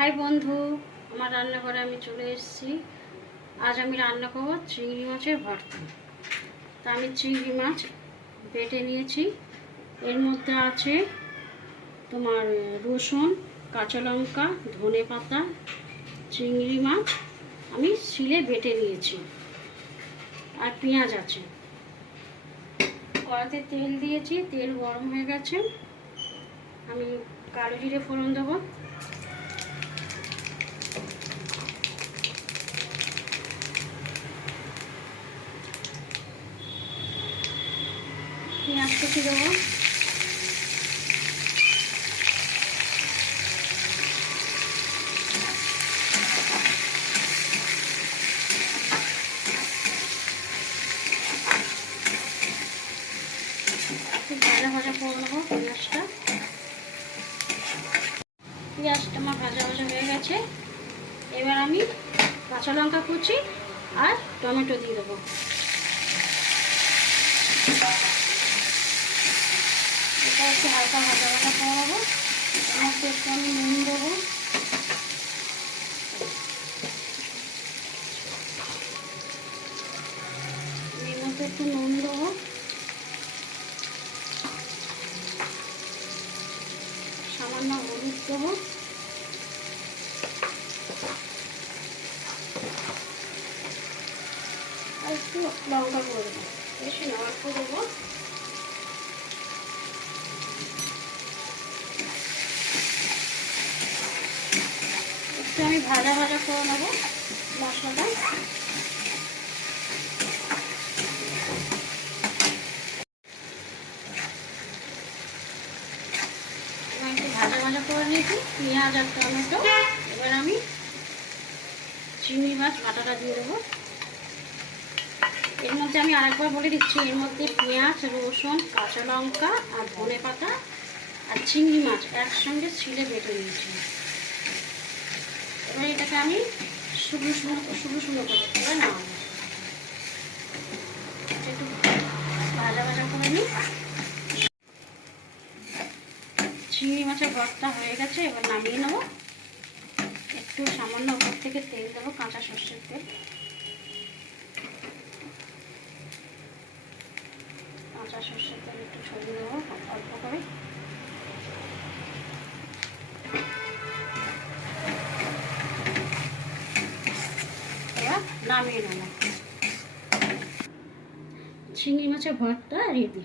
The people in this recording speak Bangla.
হাই বন্ধু, আমার রান্নাঘরে আমি চলে এসেছি। আজ আমি রান্না করব চিংড়ি মাছের ভর্তা। তা আমি চিংড়ি মাছ বেটে নিয়েছি। এর মধ্যে আছে তোমার রসুন, কাঁচা লঙ্কা, ধনে পাতা, চিংড়ি মাছ আমি শিলে বেটে নিয়েছি, আর পেঁয়াজ আছে। কড়াতে তেল দিয়েছি, তেল গরম হয়ে গেছে। আমি কালো জিরে ফোড়ন দেবো। পেঁয়াজ কুচি দেবো। ভাজা ভাজা করে নেবো পেঁয়াজটা। আমার ভাজা ভাজা হয়ে গেছে। এবার আমি কাঁচা লঙ্কা কুচি আর টমেটো দিয়ে দেবো। এটা একটু হালকা ভাজা ভাজা করে নেবো। এর মধ্যে একটু আমি নুন দেবো। এর মধ্যে একটু নুন দেবো। সামান্য হলুদ দেবো। আর একটু লঙ্কা করে দেবো, বেশি না, অল্প দেবো। একটু আমি ভাজা ভাজা করে নেবো মশলাটা। একটু ভাজা ভাজা করে নিয়েছি পেঁয়াজ আর টমেটো। এবার আমি চিংড়ি মাছ বাটাটা দিয়ে দেবো। এর মধ্যে আমি আরেকবার বলে দিচ্ছি, এর মধ্যে পেঁয়াজ, রসুন, কাঁচা লঙ্কা আর ধনে পাতা আর চিংড়ি মাছ একসঙ্গে ছিলে বেটে নিয়েছি। এবার এটাকে আমি শুকনো শুকনো করে এবার নামাবো। একটু ভাজা ভাজা করে নিই। চিংড়ি মাছের ভর্তা হয়ে গেছে, এবার নামিয়ে নেবো। একটু সামান্য উপর থেকে তেল দেবো, কাঁচা সর্ষের তেল। কাঁচা সর্ষের তেল একটু ছড়িয়ে দেবো অল্প করে। এবার নামিয়ে নেব। চিংড়ি মাছের ভর্তা রেডি।